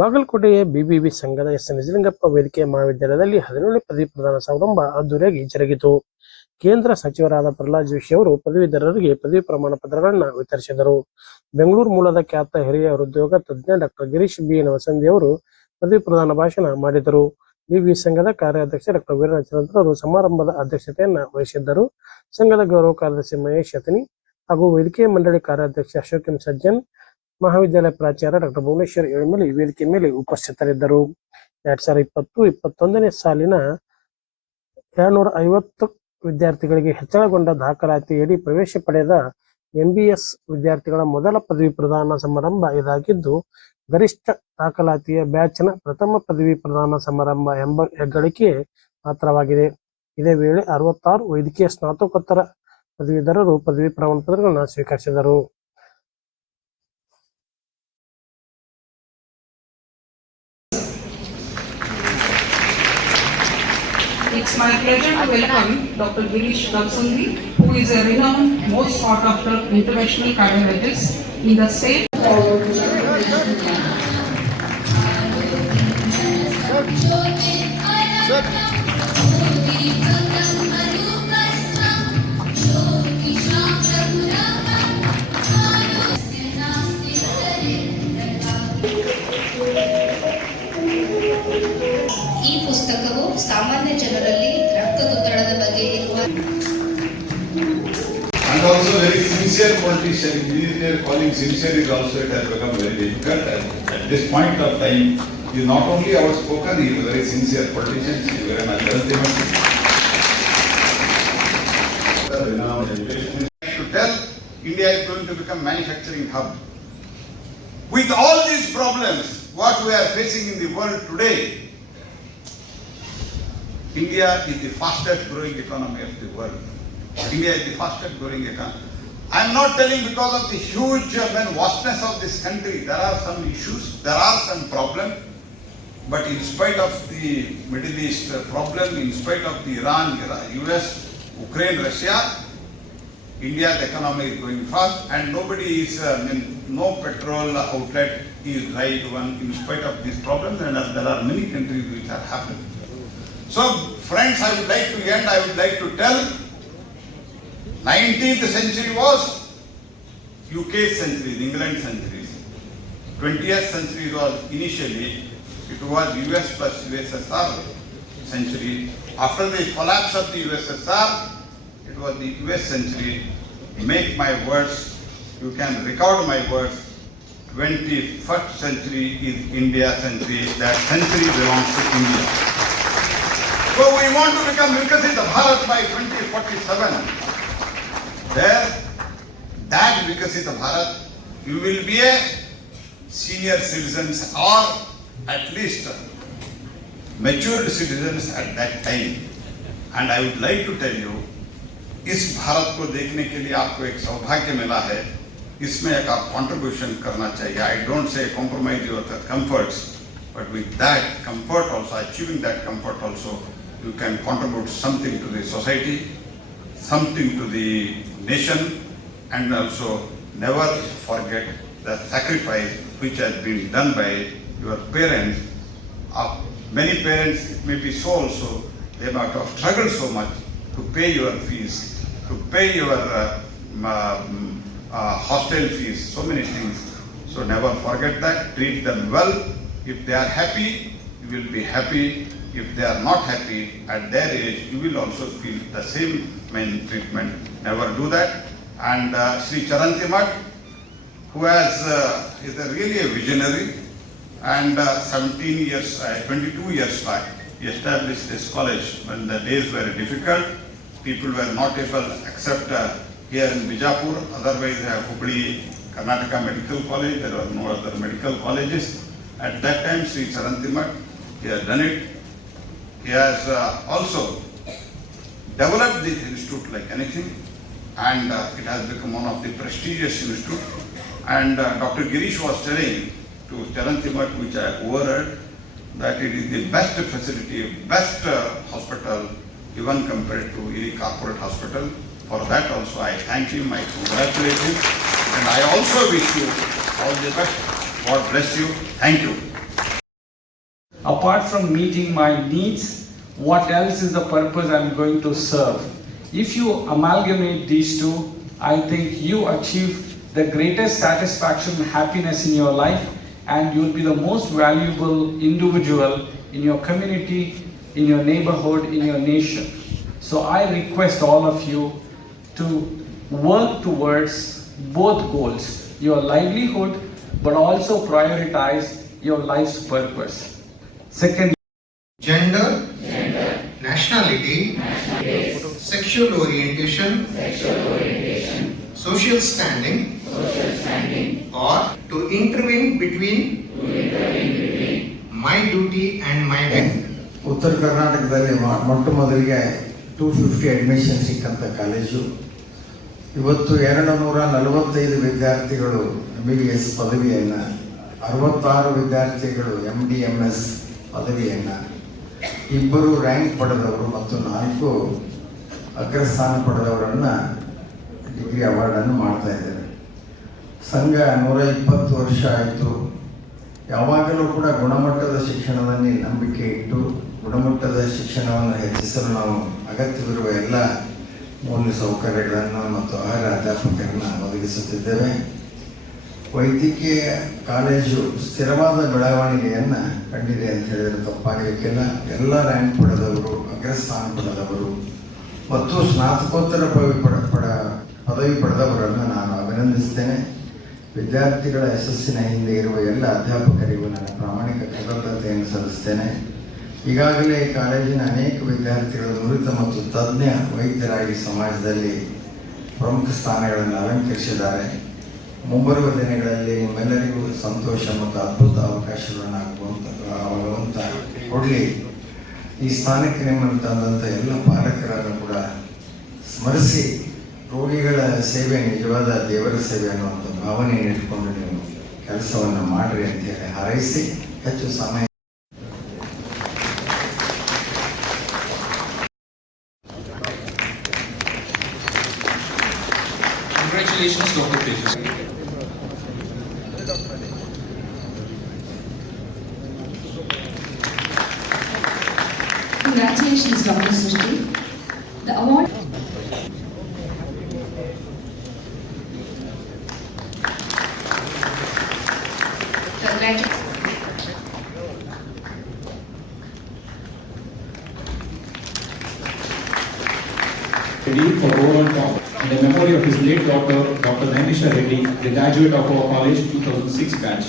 ಬಾಗಲಕೋಟೆಯ ಬಿಬಿವಿ ಸಂಘದ ಎಸ್ ನಿಜಲಿಂಗಪ್ಪ ವೇದಿಕೆ ಮಹಾವಿದ್ಯಾಲಯದಲ್ಲಿ 17ನೇ ಪದವಿ ಪ್ರದಾನ ಸಮಾರಂಭ ಅದ್ದೂರಿಯಾಗಿ ಜರುಗಿತು. ಕೇಂದ್ರ ಸಚಿವರಾದ ಪ್ರಹ್ಲಾದ್ ಜೋಶಿ ಅವರು ಪದವೀಧರರಿಗೆ ಪದವಿ ಪ್ರಮಾಣ ಪತ್ರಗಳನ್ನು ವಿತರಿಸಿದರು. ಬೆಂಗಳೂರು ಮೂಲದ ಖ್ಯಾತ ಹಿರಿಯ ಹೃದ್ರೋಗ ತಜ್ಞ ಡಾಕ್ಟರ್ ಗಿರೀಶ್ ಬಿ ನವಸಂದಿ ಅವರು ಪದವಿ ಪ್ರದಾನ ಭಾಷಣ ಮಾಡಿದರು. ಬಿಬಿವಿ ಸಂಘದ ಕಾರ್ಯಾಧ್ಯಕ್ಷ ಡಾಕ್ಟರ್ ವೀರನಾಥ್ ಅವರು ಸಮಾರಂಭದ ಅಧ್ಯಕ್ಷತೆಯನ್ನು ವಹಿಸಿದ್ದರು. ಸಂಘದ ಗೌರವ ಕಾರ್ಯದರ್ಶಿ ಮಹೇಶ್ ಯತ್ನಿ ಹಾಗೂ ವೇದಿಕೆ ಮಂಡಳಿ ಕಾರ್ಯಾಧ್ಯಕ್ಷ ಅಶೋಕ್ ಎಂ ಸಜ್ಜನ್, ಮಹಾವಿದ್ಯಾಲಯ ಪ್ರಾಚಾರ್ಯ ಡಾಕ್ಟರ್ ಭುವನೇಶ್ವರ್ ಏಳುಮಲಿ ವೇದಿಕೆ ಮೇಲೆ ಉಪಸ್ಥಿತರಿದ್ದರು. 2020-21ನೇ ಸಾಲಿನ 250 ವಿದ್ಯಾರ್ಥಿಗಳಿಗೆ ಹೆಚ್ಚಳಗೊಂಡ ದಾಖಲಾತಿಯಡಿ ಪ್ರವೇಶ ಪಡೆದ ಎಂಬಿಎಸ್ ವಿದ್ಯಾರ್ಥಿಗಳ ಮೊದಲ ಪದವಿ ಪ್ರದಾನ ಸಮಾರಂಭ ಇದಾಗಿದ್ದು, ಗರಿಷ್ಠ ದಾಖಲಾತಿಯ ಬ್ಯಾಚ್ನ ಪ್ರಥಮ ಪದವಿ ಪ್ರದಾನ ಸಮಾರಂಭ ಎಂಬ ಹೆಗ್ಗಳಿಕೆ ಪಾತ್ರವಾಗಿದೆ. ಇದೇ ವೇಳೆ 66 ವೈದ್ಯಕೀಯ ಸ್ನಾತಕೋತ್ತರ ಪದವೀಧರರು ಪದವಿ ಪ್ರಮಾಣ ಪತ್ರಗಳನ್ನು ಸ್ವೀಕರಿಸಿದರು. It's my pleasure to welcome Dr. Girish Navsandi, who is a renowned, most sought after interventional cardiologist in the state. ಈ ಪುಸ್ತಕವು ಸಾಮಾನ್ಯ ಜನರಲ್ಲಿ ರಕ್ತದೊತ್ತಡದ ಬಗ್ಗೆ ಇರುವ and also very sincere politician. They are calling sincere is also it has become very difficult. At this point of time, he is not only outspoken, he is a very sincere politician. He is very much to tell India is going to become manufacturing hub. With all these problems, what we are facing in the world today, India is the fastest growing economy of the world. India is the fastest growing economy. I am not telling because of the huge vastness of this country. There are some issues, there are some problems. But in spite of the Middle East problem, in spite of the Iran, US, Ukraine, Russia, India's economy is going fast and nobody is, no petrol outlet is dry even in spite of these problems, and there are many countries which are happening. So friends, I would like to end, I would like to tell 19th century was UK's century, England's century. 20th century was initially, it was US plus USSR century. After the collapse of the USSR, it was the US century. Make my words, you can record my words. 21st century is India century. That century belongs to India. So we want to become Vikasita Bharat by 2047. There, that Vikasita Bharat, you will be a senior citizens or at least matured citizens at that time. And I would like to tell you, इस भारत को देखने के लिए आपको एक सौभाग्य मिला है. इसमें एक आप contribution करना चाहिए. I don't say compromise your comforts, but with that comfort also, achieving that comfort also, you can contribute something to the society, something to the nation, and also never forget the sacrifice which has been done by your parents. Many parents, it may be so also, they might have struggled so much to pay your fees, to pay your hostel fees, so many things. So never forget that, treat them well. If they are happy, you will be happy. If they are not happy at their age, you will also feel the same treatment. Never do that. And Sri Charantimat, who is really a visionary, and 22 years back, he established this college when the days were difficult. People were not able, except here in Bijapur, otherwise Hubli, Karnataka Medical College, there were no other medical colleges. At that time, Sri Charantimat, he has done it. He has also developed this institute like anything, and it has become one of the prestigious institutes. And Dr. Girish was telling to Charantimat, which I overheard, that it is the best facility, best hospital, even compared to any corporate hospital. For that also I thank him, I congratulate him, and I also wish you all the best. God bless you. Thank you. apart from meeting my needs, what else is the purpose I'm going to serve? If you amalgamate these two, I think you achieve the greatest satisfaction and happiness in your life, and you'll be the most valuable individual in your community, in your neighborhood, in your nation. So I request all of you to work towards both goals, your livelihood, but also prioritize your life's purpose. Second, gender, nationality, sexual orientation, social standing, or to intervene between my duty and my will. ಉತ್ತರ ಕರ್ನಾಟಕದಲ್ಲಿ ಮೊಟ್ಟ ಮೊದಲಿಗೆ 250 admission ಸಿಕ್ಕಂಥ college ಇವತ್ತು 245 ವಿದ್ಯಾರ್ಥಿಗಳು MBBS ಪದವಿಯನ್ನು, 66 ವಿದ್ಯಾರ್ಥಿಗಳು MD MS ಪದವಿಯನ್ನು, 2 rank ಪಡೆದವರು ಮತ್ತು 4 ಅಗ್ರಸ್ಥಾನ ಪಡೆದವರನ್ನು ಡಿಗ್ರಿ ಅವಾರ್ಡನ್ನು ಮಾಡ್ತಾ ಇದ್ದಾರೆ. ಸಂಘ 120 ವರ್ಷ ಆಯಿತು. ಯಾವಾಗಲೂ ಕೂಡ ಗುಣಮಟ್ಟದ ಶಿಕ್ಷಣದಲ್ಲಿ ನಂಬಿಕೆ ಇಟ್ಟು ಗುಣಮಟ್ಟದ ಶಿಕ್ಷಣವನ್ನು ಹೆಚ್ಚಿಸಲು ನಾವು ಅಗತ್ಯವಿರುವ ಎಲ್ಲ ಮೂಲ ಸೌಕರ್ಯಗಳನ್ನು ಮತ್ತು ಆಹಾರ ಅಧ್ಯಾಪಕರನ್ನು ಒದಗಿಸುತ್ತಿದ್ದೇವೆ. ವೈದ್ಯಕೀಯ ಕಾಲೇಜು ಸ್ಥಿರವಾದ ಬೆಳವಣಿಗೆಯನ್ನು ಕಂಡಿದೆ ಅಂತ ಹೇಳಿದರೆ ತಪ್ಪಾಗಲಿಕ್ಕಿಲ್ಲ. ಎಲ್ಲ ರ್ಯಾಂಕ್ ಪಡೆದವರು, ಅಗ್ರಸ್ಥಾನ ಪಡೆದವರು ಮತ್ತು ಸ್ನಾತಕೋತ್ತರ ಪದವಿ ಪಡೆದವರನ್ನು ನಾನು ಅಭಿನಂದಿಸ್ತೇನೆ. ವಿದ್ಯಾರ್ಥಿಗಳ ಯಶಸ್ಸಿನ ಹಿಂದೆ ಇರುವ ಎಲ್ಲ ಅಧ್ಯಾಪಕರಿಗೂ ನನ್ನ ಪ್ರಾಮಾಣಿಕ ಕೃತಜ್ಞತೆಯನ್ನು ಸಲ್ಲಿಸ್ತೇನೆ. ಈಗಾಗಲೇ ಈ ಕಾಲೇಜಿನ ಅನೇಕ ವಿದ್ಯಾರ್ಥಿಗಳು ನುರಿತ ಮತ್ತು ತಜ್ಞ ವೈದ್ಯರಾಗಿ ಸಮಾಜದಲ್ಲಿ ಪ್ರಮುಖ ಸ್ಥಾನಗಳನ್ನು ಅಲಂಕರಿಸಿದ್ದಾರೆ. ಮುಂಬರುವ ದಿನಗಳಲ್ಲಿ ನಿಮ್ಮೆಲ್ಲರಿಗೂ ಸಂತೋಷ ಮತ್ತು ಅದ್ಭುತ ಅವಕಾಶಗಳನ್ನು ಆಗುವಂತ ಕೊಡಲಿ. ಈ ಸ್ಥಾನಕ್ಕೆ ನಿಮ್ಮನ್ನು ತಂದಂಥ ಎಲ್ಲ ಪಾಲಕರನ್ನು ಕೂಡ ಸ್ಮರಿಸಿ ರೋಗಿಗಳ ಸೇವೆ ನಿಜವಾದ ದೇವರ ಸೇವೆ ಅನ್ನುವಂಥ ಭಾವನೆಯನ್ನು ಇಟ್ಕೊಂಡು ನೀವು ಕೆಲಸವನ್ನು ಮಾಡಿರಿ ಅಂತೇಳಿ ಹಾರೈಸಿ ಹೆಚ್ಚು ಸಮಯ Congratulations, Dr. Tejas. Congratulations, Dr. Srishti. The award. Congratulations. Reddy for overall top in the memory of his late daughter, Dr. Nanisha Reddy, the graduate of our college 2006 batch.